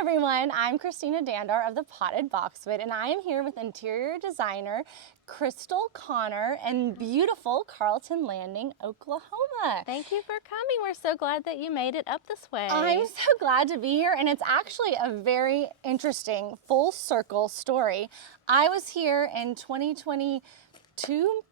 everyone, I'm Christina Dandar of the Potted Boxwood, and I am here with interior designer Crystal Connor in beautiful Carlton Landing, Oklahoma. Thank you for coming. We're so glad that you made it up this way. I'm so glad to be here, and it's actually a very interesting full circle story. I was here in 2022,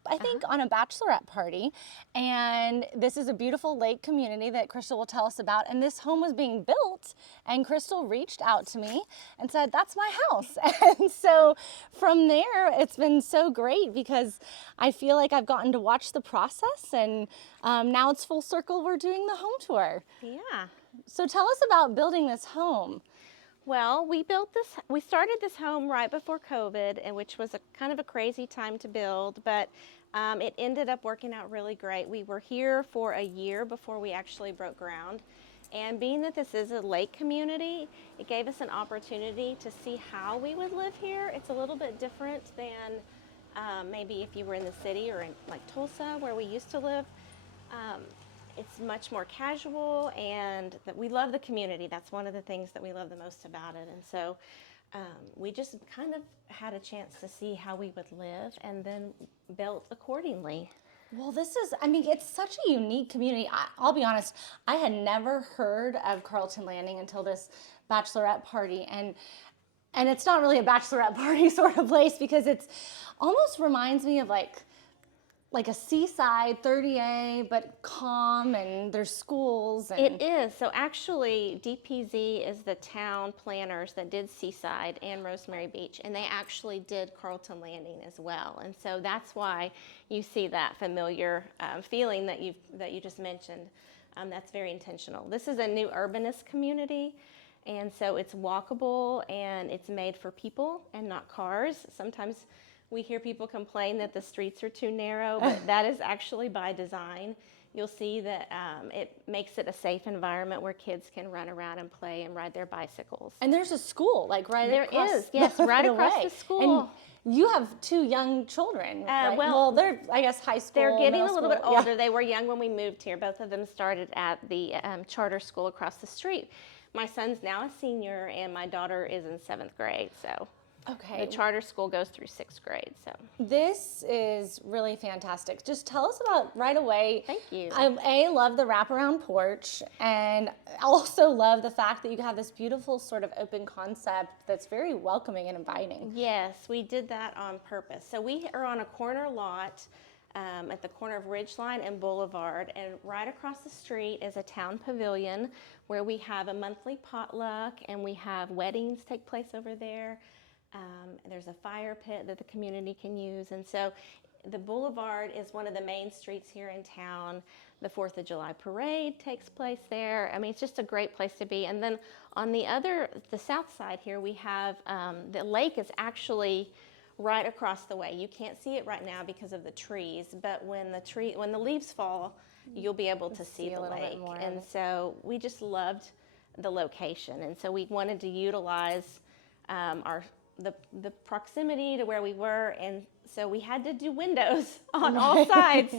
I think, on a bachelorette party, and this is a beautiful lake community that Crystal will tell us about, and this home was being built, and Crystal reached out to me and said, that's my house. And so from there, it's been so great because I feel like I've gotten to watch the process, and now it's full circle. We're doing the home tour. Yeah. So tell us about building this home. Well, we started this home right before COVID, and which was a kind of a crazy time to build, but it ended up working out really great. We were here for a year before we actually broke ground. And being that this is a lake community, it gave us an opportunity to see how we would live here. It's a little bit different than maybe if you were in the city or in like Tulsa, where we used to live. It's much more casual, and that we love the community. That's one of the things that we love the most about it. And so we just kind of had a chance to see how we would live and then built accordingly. Well, this is, I mean, it's such a unique community. I'll be honest, I had never heard of Carlton Landing until this bachelorette party. And it's not really a bachelorette party sort of place because it's almost reminds me of like a seaside 30A, but calm, and there's schools. And it is. So actually, DPZ is the town planners that did Seaside and Rosemary Beach, and they actually did Carlton Landing as well. And so that's why you see that familiar feeling that you just mentioned. That's very intentional. This is a new urbanist community, and so it's walkable, and it's made for people and not cars. Sometimes we hear people complain that the streets are too narrow, but that is actually by design. You'll see that it makes it a safe environment where kids can run around and play and ride their bicycles. And there's a school, like right across. There is, yes, right across the school. And you have two young children, right? Well, they're, I guess, high school. They're getting a little bit older. Yeah. They were young when we moved here. Both of them started at the charter school across the street. My son's now a senior, and my daughter is in 7th grade, so. Okay. The charter school goes through 6th grade, so. This is really fantastic. Just tell us about right away. Thank you. I love the wraparound porch, and I also love the fact that you have this beautiful sort of open concept that's very welcoming and inviting. Yes, we did that on purpose. So we are on a corner lot at the corner of Ridgeline and Boulevard, and right across the street is a town pavilion where we have a monthly potluck, and we have weddings take place over there. There's a fire pit that the community can use, and so the Boulevard is one of the main streets here in town. The 4th of July parade takes place there. I mean, it's just a great place to be. And then on the south side here, we have the lake is actually right across the way. You can't see it right now because of the trees, but when the leaves fall, you'll be able to see the lake. And so we just loved the location, and so we wanted to utilize the proximity to where we were, and so we had to do windows on all sides.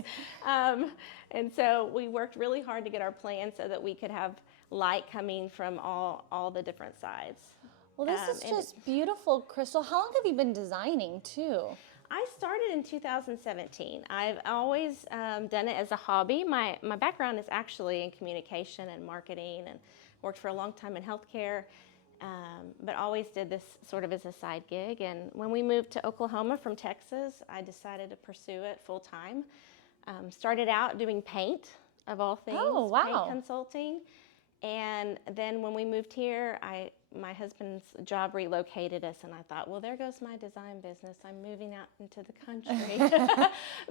And so we worked really hard to get our plan so that we could have light coming from all the different sides. Well, this is just beautiful, Crystal. How long have you been designing too? I started in 2017. I've always done it as a hobby. My background is actually in communication and marketing, and worked for a long time in healthcare. But always did this sort of as a side gig. And when we moved to Oklahoma from Texas, I decided to pursue it full time. Started out doing paint, of all things, paint consulting. And then when we moved here, my husband's job relocated us, and I thought, well, there goes my design business. I'm moving out into the country.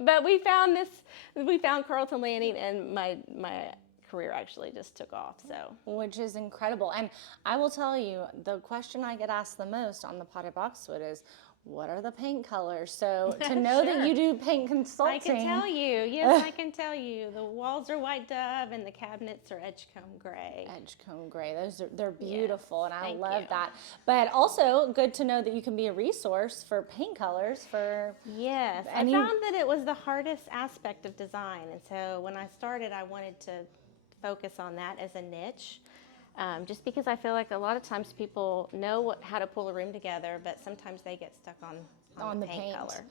But we found Carlton Landing, and my career actually just took off. So, which is incredible. And I will tell you, the question I get asked the most on the Potted Boxwood is, what are the paint colors? So to know Sure. that you do paint consulting. I can tell you. Yes, I can tell you. The walls are white dove, and the cabinets are edgecomb gray. Edgecomb gray. They're beautiful, yes, and I love that. But also good to know that you can be a resource for paint colors for. Yes, I found that it was the hardest aspect of design, and so when I started, I wanted to focus on that as a niche. Just because I feel like a lot of times people know how to pull a room together, but sometimes they get stuck on the paint color.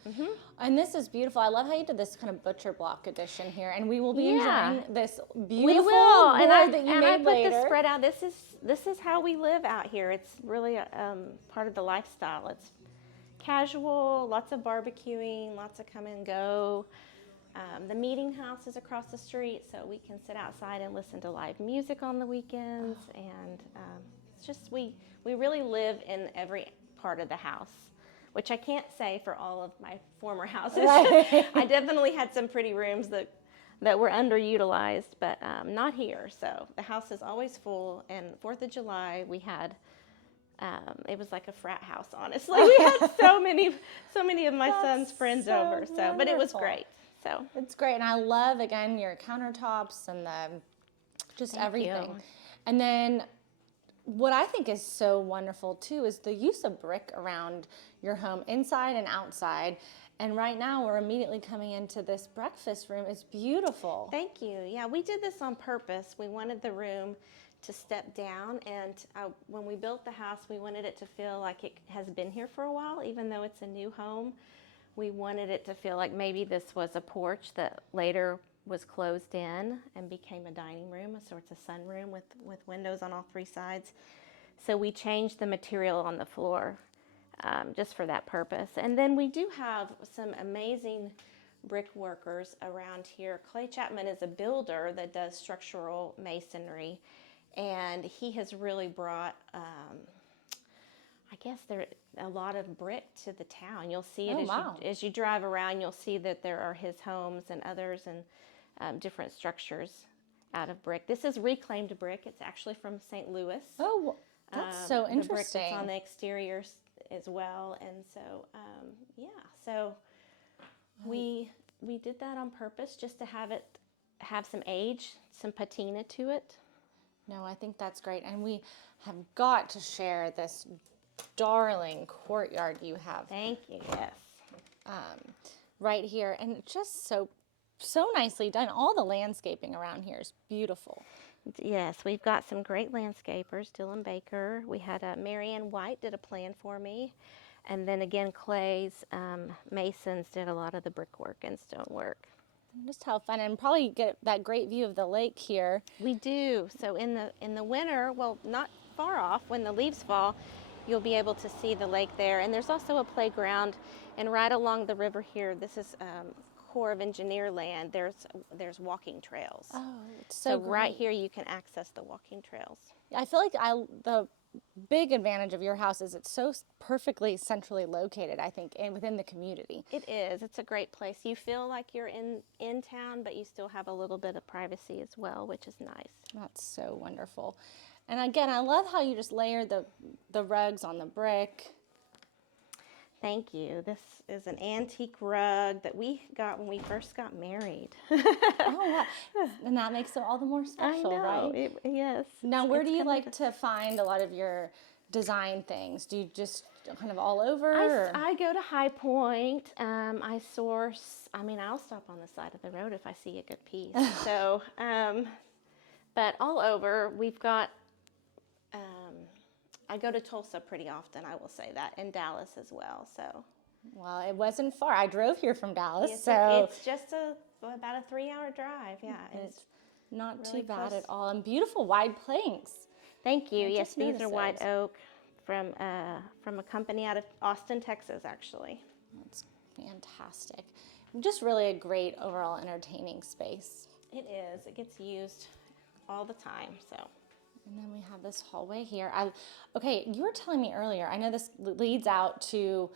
And this is beautiful. I love how you did this kind of butcher block edition here, and we will be Yeah. enjoying this We beautiful will, board and I that you and made I put later. the spread out. This is how we live out here. It's really part of the lifestyle. It's casual, lots of barbecuing, lots of come and go. The meeting house is across the street, so we can sit outside and listen to live music on the weekends. And it's just we really live in every part of the house, which I can't say for all of my former houses. Right. I definitely had some pretty rooms that were underutilized, but not here. So the house is always full. And 4th of July, we had. It was like a frat house, honestly. We had so many of my son's friends so over. So, but it was wonderful. great. So It's great, and I love, again, your countertops and just Thank everything. you. And then what I think is so wonderful too is the use of brick around your home, inside and outside. And right now we're immediately coming into this breakfast room. It's beautiful. thank you. Yeah, we did this on purpose. We wanted the room to step down, and when we built the house, we wanted it to feel like it has been here for a while, even though it's a new home. We wanted it to feel like maybe this was a porch that later was closed in and became a dining room, so it's a sunroom with windows on all 3 sides. So we changed the material on the floor just for that purpose. And then we do have some amazing brick workers around here. Clay Chapman is a builder that does structural masonry, and he has really brought I guess there a lot of brick to the town. You'll see it as you drive around. You'll see that there are his homes and others and different structures out of brick. This is reclaimed brick. It's actually from St. Louis. Oh, that's so interesting. The brick that's on the exterior as well. And so, so we did that on purpose just to have some age, some patina to it. No, I think that's great. And we have got to share this darling courtyard you have. Thank you. Yes. Right here, and it's just so nicely done. All the landscaping around here is beautiful. Yes, we've got some great landscapers. Dylan Baker. We had Marianne White did a plan for me, and then again Clay's masons did a lot of the brickwork and stonework. Just how fun, and probably get that great view of the lake here. We do. So in the winter, well, not far off, when the leaves fall, you'll be able to see the lake there. And there's also a playground, and right along the river here, this is Corps of Engineer land. There's walking trails. Oh, it's so great. Right here you can access the walking trails. I feel like the big advantage of your house is it's so perfectly centrally located, I think, and within the community. It is. It's a great place. You feel like you're in town, but you still have a little bit of privacy as well, which is nice. That's so wonderful. And again, I love how you just layer the rugs on the brick. Thank you. This is an antique rug that we got when we first got married. Oh, wow. And that makes it all the more special, right? Yes. Now, where do you like to find a lot of your design things? Do you just kind of all over? I go to High Point. I source. I'll stop on the side of the road if I see a good piece. So, but all over. We've got. I go to Tulsa pretty often, I will say that, and Dallas as well. So, well, it wasn't far. I drove here from Dallas, yes, so it's just about a 3-hour drive. Yeah, it's not really too bad close. at all. And beautiful wide planks. Thank you. I Yes, just these noticed are white those. oak from a company out of Austin, Texas, actually. That's fantastic. Just really a great overall entertaining space. It is. It gets used all the time. So. And then we have this hallway here. Okay, you were telling me earlier, I know this leads out to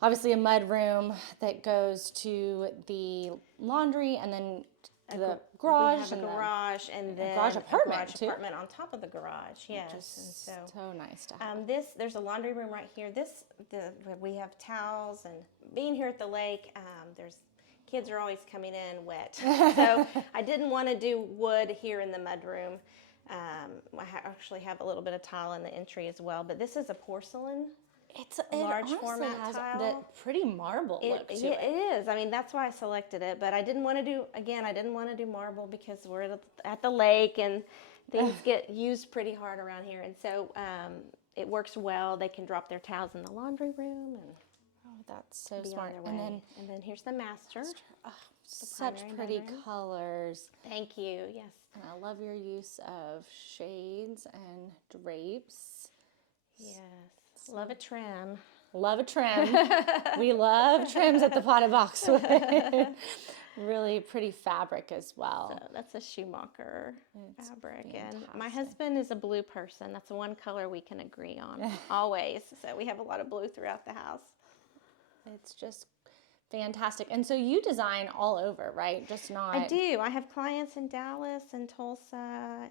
obviously a mud room that goes to the laundry and then to the garage. We have a garage and then garage apartment, a garage too. apartment on top of the garage. Yes. Just and so nice to have. there's a laundry room right here. We have towels, and being here at the lake, kids are always coming in wet. So I didn't want to do wood here in the mud room. I actually have a little bit of tile in the entry as well, but this is a porcelain. It large honestly format has tile. that pretty marble look to it. It is. That's why I selected it, but I didn't want to do marble because we're at the lake, and things get used pretty hard around here, and so it works well. They can drop their towels in the laundry room and Oh, that's so be smart. on their way. And then here's the master. Oh, such primary pretty bedroom. colors. Thank you. Yes. And I love your use of shades and drapes. Yes. Love a trim. Love a trim. We love trims at the Potted Boxwood. Really pretty fabric as well. So that's a Schumacher fabric. And my fantastic. husband is a blue person. That's the one color we can agree on always. So we have a lot of blue throughout the house. It's just fantastic. And so you design all over, right? Just not. I do. I have clients in Dallas and Tulsa.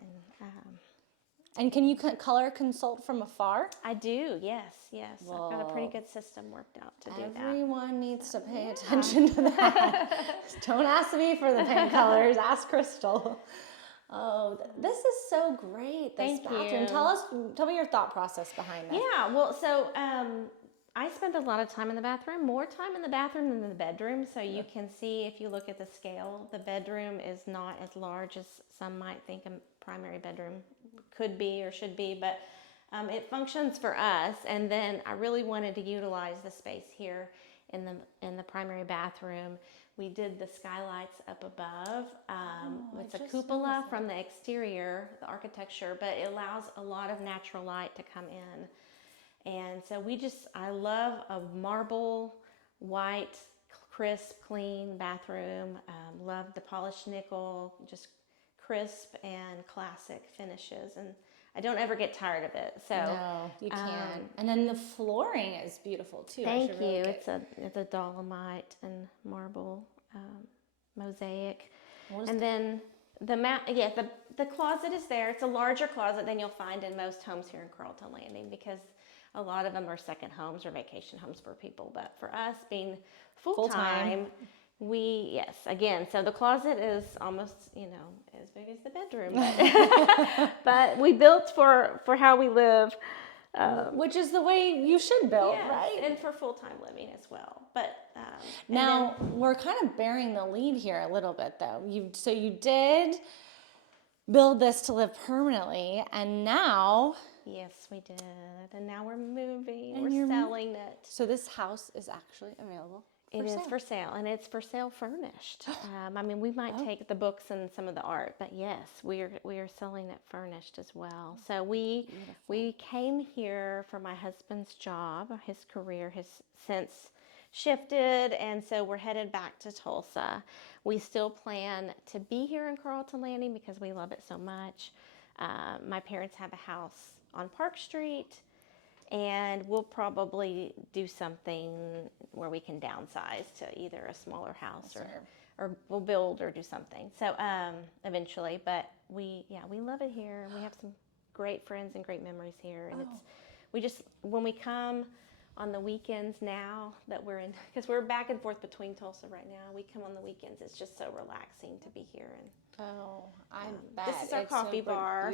And can you color consult from afar? I do. Yes. Yes. I've got a pretty good system worked out to do that. Everyone needs to pay attention to that. Don't ask me for the paint colors. Ask Crystal. Oh, this is so great. This Thank bathroom. you. Tell me your thought process behind that. Yeah, well, so I spend a lot of time in the bathroom, more time in the bathroom than in the bedroom. So you can see, if you look at the scale, the bedroom is not as large as some might think a primary bedroom could be or should be, but it functions for us. And then I really wanted to utilize the space here in the primary bathroom. We did the skylights up above. It's a cupola from the exterior, the architecture, but it allows a lot of natural light to come in. And so I love a marble, white, crisp, clean bathroom. Love the polished nickel, just crisp and classic finishes. And I don't ever get tired of it. So no, you can. And then the flooring is beautiful too. Thank you. It's a dolomite and marble mosaic. And then the closet is there. It's a larger closet than you'll find in most homes here in Carlton Landing, because a lot of them are second homes or vacation homes for people. But for us, being full-time, so the closet is almost, as big as the bedroom. But we built for how we live. Which is the way you should build, right? And for full-time living as well. But now we're kind of bearing the lead here a little bit, though. You did build this to live permanently, and now. Yes, we did. And now we're moving. We're selling it. So this house is actually available. It is for sale, and it's for sale furnished. We might take the books and some of the art, but yes, we are selling it furnished as well. So we came here for my husband's job. His career has since shifted, and so we're headed back to Tulsa. We still plan to be here in Carlton Landing because we love it so much. My parents have a house on Park Street, and we'll probably do something where we can downsize to either a smaller house or we'll build or do something. So eventually, but we love it here. We have some great friends and great memories here, and when we come on the weekends now that we're in, because we're back and forth between Tulsa right now. We come on the weekends. It's just so relaxing to be here. And I bet. this is our coffee bar.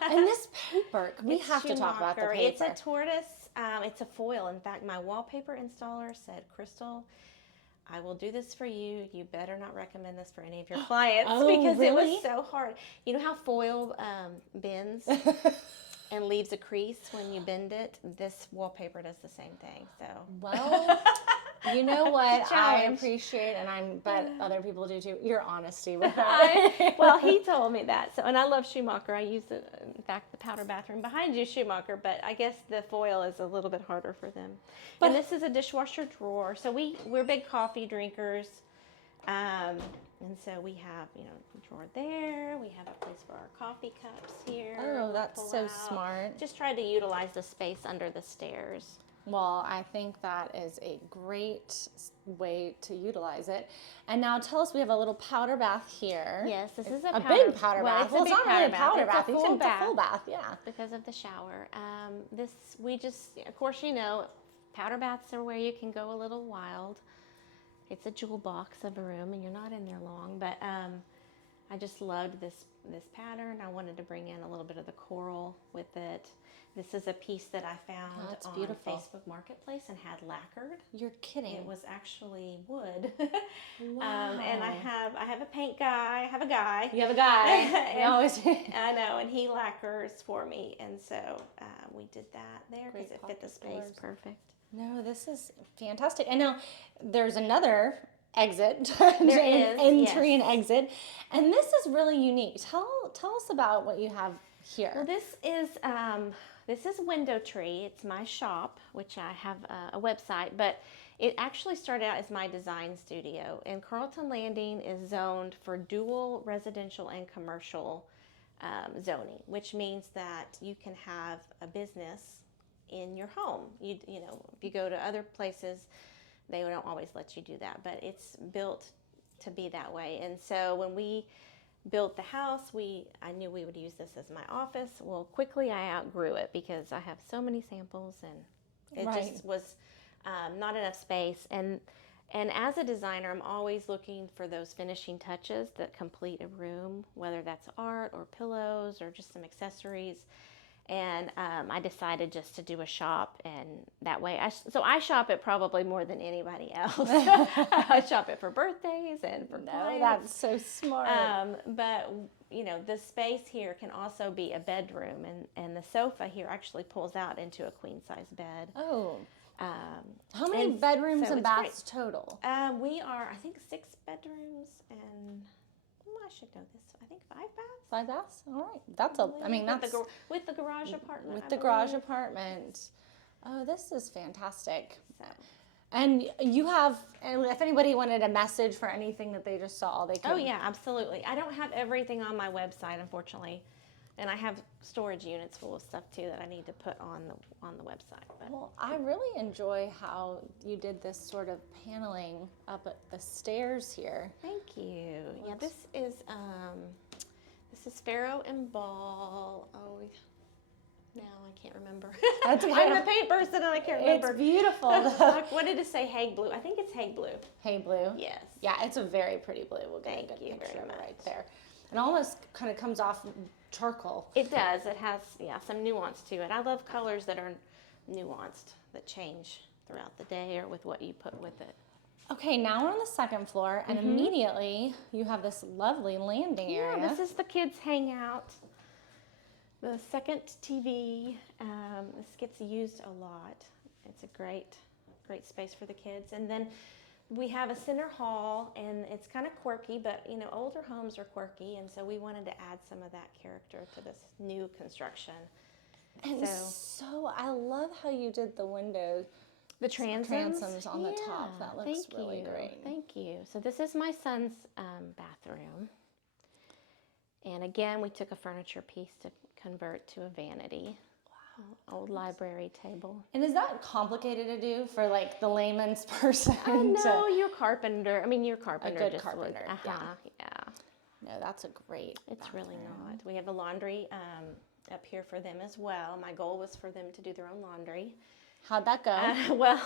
And this paper, we have to talk about the paper. It's a tortoise. It's a foil. In fact, my wallpaper installer said, "Crystal, I will do this for you. You better not recommend this for any of your clients because it was so hard. You know how foil bends and leaves a crease when you bend it? This wallpaper does the same thing. So well, you know what I appreciate, and but other people do too, your honesty with that. Well, he told me that. So, and I love Schumacher. I use it, in fact, the powder bathroom behind you, Schumacher, but I guess the foil is a little bit harder for them. And this is a dishwasher drawer. So we're big coffee drinkers. And so we have, a drawer there. We have a place for our coffee cups here. Oh, that's so smart. Just try to utilize the space under the stairs. Well, I think that is a great way to utilize it. And now tell us, we have a little powder bath here. Yes, this is a big powder bath. Well, it's not really a powder bath. It's a full bath, yeah. Because of the shower. Of course, powder baths are where you can go a little wild. It's a jewel box of a room, and you're not in there long. But I just loved this pattern. I wanted to bring in a little bit of the coral with it. This is a piece that I found that's on beautiful. Facebook Marketplace and had lacquered. You're kidding. It was actually wood. Wow. And I have a paint guy. I have a guy. You have a guy. And, You always. I know, and he lacquers for me, and so we did that there because it fit the space perfect. No, this is fantastic. And now there's another exit. There is, entry yes. and exit, and this is really unique. Tell us about what you have here. Well, this is Window Tree. It's my shop, which I have a website, but it actually started out as my design studio. And Carlton Landing is zoned for dual residential and commercial zoning, which means that you can have a business in your home. You know, if you go to other places, they don't always let you do that, but it's built to be that way. And so when we built the house, I knew we would use this as my office. Well, quickly I outgrew it because I have so many samples, and it just was not enough space. And as a designer, I'm always looking for those finishing touches that complete a room, whether that's art or pillows or just some accessories. And I decided just to do a shop, and that way, I shop it probably more than anybody else. I shop it for birthdays and for clients. That's so smart. But you know, the space here can also be a bedroom, and the sofa here actually pulls out into a queen size bed. Oh. How many bedrooms and baths total? We are, I think, 6 bedrooms and I should know this. I think 5 baths. 5 baths? All right. That's a, I mean, that's. With the garage apartment. With the garage apartment. Oh, this is fantastic. So. And you have, and if anybody wanted a message for anything that they just saw, they could. Oh, yeah, absolutely. I don't have everything on my website, unfortunately. And I have storage units full of stuff, too, that I need to put on the website. But. Well, I really enjoy how you did this sort of paneling up at the stairs here. Thank you. Yeah, this is Pharaoh and Ball. Oh, now I can't remember. That's okay. I'm the paint person and I can't remember. It's beautiful. What did it say? Hague blue. I think it's Hague blue. Hague blue. Yes. Yeah, it's a very pretty blue. We'll get a good picture of it right there. It almost kind of comes off charcoal. It does. It has, some nuance to it. I love colors that are nuanced, that change throughout the day or with what you put with it. Okay, now we're on the 2nd floor, and immediately you have this lovely landing area. Yeah, this is the kids' hangout. The second TV. This gets used a lot. It's a great space for the kids. And then we have a center hall, and it's kind of quirky, but older homes are quirky, and so we wanted to add some of that character to this new construction. And so I love how you did the windows. The transoms on the top. That looks really great. Thank you. So this is my son's bathroom. And again, we took a furniture piece to convert to a vanity. Wow. Old library table. And is that complicated to do for like the layman's person? No, you're carpenter. I mean, you're carpenter. A good carpenter. Yeah. No, that's a great It's really not. We have a laundry up here for them as well. My goal was for them to do their own laundry. How'd that go? Well,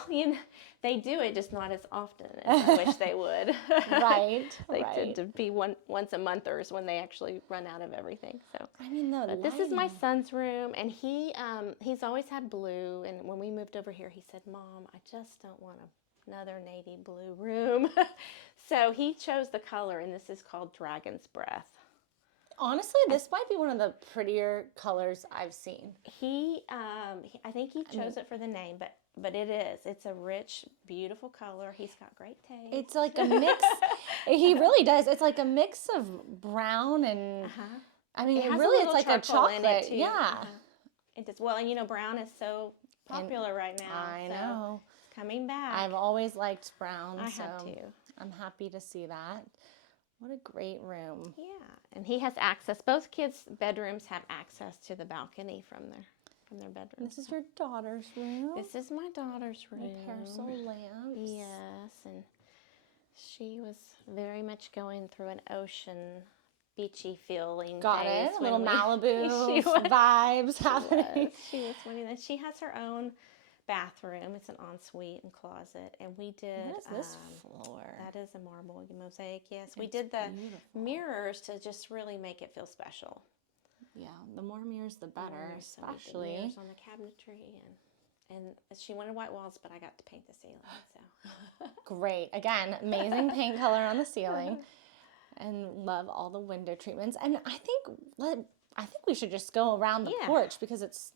they do it, just not as often as I wish they would. Right. They tend to be once a monthers when they actually run out of everything. So I mean, this is my son's room, and he's always had blue. And when we moved over here, he said, "Mom, I just don't want another navy blue room." So he chose the color, and this is called Dragon's Breath. Honestly, this might be one of the prettier colors I've seen. I think he chose it for the name, but it is. It's a rich, beautiful color. He's got great taste. It's like a mix. He really does. It's like a mix of brown and. I mean, it's like a chocolate. Yeah. It does. Well, and brown is so popular right now. I know. It's coming back. I've always liked brown. I have too. I'm happy to see that. What a great room. Yeah, and he has access. Both kids' bedrooms have access to the balcony from their bedroom. This is your daughter's room. This is my daughter's room. The parasol lamps. Yes, and she was very much going through an ocean, beachy feeling. Got it. Little Malibu vibes happening. She was winning that. She has her own bathroom. It's an ensuite and closet. And we did. What is this floor? That is a marble mosaic, yes. We did the mirrors to just really make it feel special. Yeah, the more mirrors, the better, Mirrors, so we did especially. mirrors on the cabinetry, and she wanted white walls, but I got to paint the ceiling. So Great. Again, amazing paint color on the ceiling, and love all the window treatments. And I think we should just go around the Yeah. porch because it's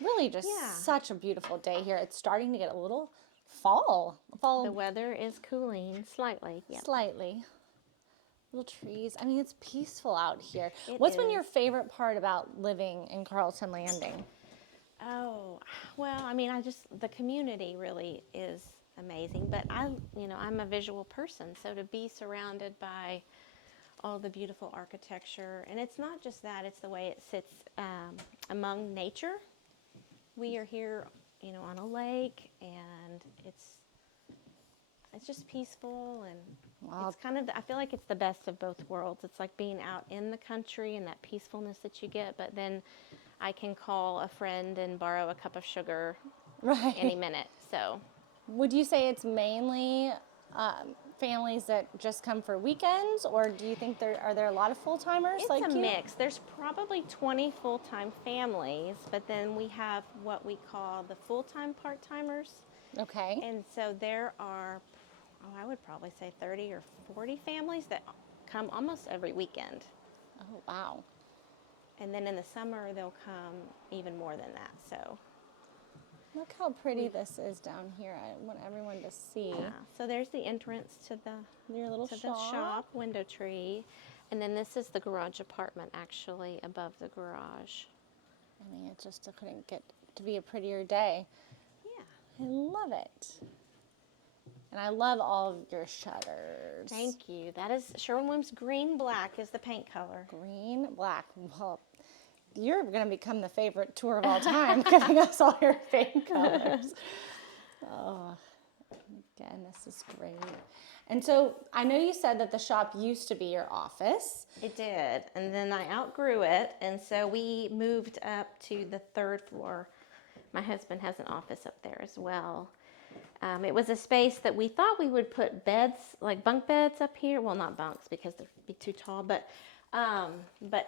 really just Yeah. such a beautiful day here. It's starting to get a little fall the weather is cooling slightly. Yep. slightly. Little trees. I mean, it's peaceful out here. It What's been is. your favorite part about living in Carlton Landing? Oh, well, I mean, the community really is amazing, but I'm a visual person, so to be surrounded by all the beautiful architecture, and it's not just that, it's the way it sits among nature. We are here, on a lake, and it's just peaceful, and Wow. it's kind of, I feel like it's the best of both worlds. It's like being out in the country and that peacefulness that you get, but then I can call a friend and borrow a cup of sugar Right. any minute. So Would you say it's mainly families that just come for weekends, or do you think are there a lot of full-timers it's like a you? mix. There's probably 20 full-time families, but then we have what we call the full-time part-timers. Okay. And so there are, I would probably say 30 or 40 families that come almost every weekend. Oh, wow. And then in the summer, they'll come even more than that. So, Look how pretty this is down here. I want everyone to see yeah. So there's the entrance to your little the shop. shop, window tree. And then this is the garage apartment, actually, above the garage. I mean, it just couldn't get to be a prettier day. Yeah. I love it. And I love all of your shutters. Thank you. That is Sherwin-Williams green black is the paint color. Green, black. Well, you're going to become the favorite tour of all time, giving us all your paint colors. Oh, again, this is great. And so I know you said that the shop used to be your office. It did, and then I outgrew it, and so we moved up to the 3rd floor. My husband has an office up there as well. It was a space that we thought we would put beds, like bunk beds up here. Well, not bunks because they'd be too tall, but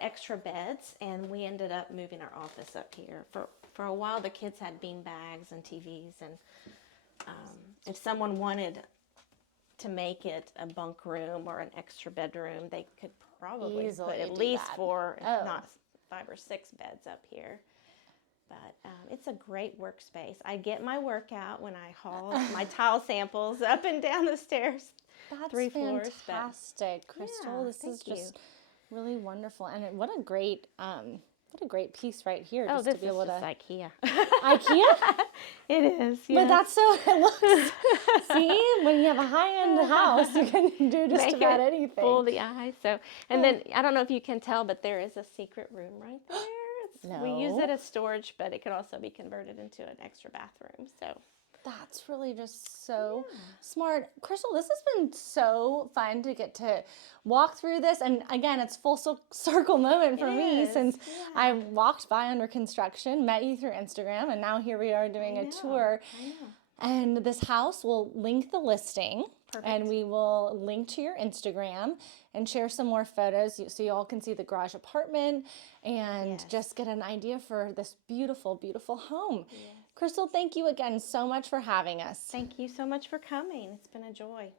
extra beds. And we ended up moving our office up here. For a while, the kids had bean bags and TVs, and if someone wanted to make it a bunk room or an extra bedroom, they could probably Easily put at do least that. 4, if Oh. not 5 or 6 beds up here. But it's a great workspace. I get my workout when I haul my tile samples up and down the stairs. That's 3 floors. But fantastic, Crystal. Yeah, This is thank you. just really wonderful, and what a great piece right here. oh, Just this to be is able just to IKEA. IKEA. It is. But Yeah. that's so it looks. See, when you have a high-end house, you can do just Make about it anything. Full the eye. So, and then I don't know if you can tell, but there is a secret room right there. We use No. it as storage, but it can also be converted into an extra bathroom. So That's really just so smart. Crystal, this has been so fun to get to walk through this. And again, it's full circle moment for It me is, since yeah. I walked by under construction, met you through Instagram, and now here we are doing a tour. I know. And this house will link the listing. Perfect. And we will link to your Instagram and share some more photos so you all can see the garage apartment and Yes. just get an idea for this beautiful, beautiful home. Crystal, thank you again so much for having us. Thank you so much for coming. It's been a joy.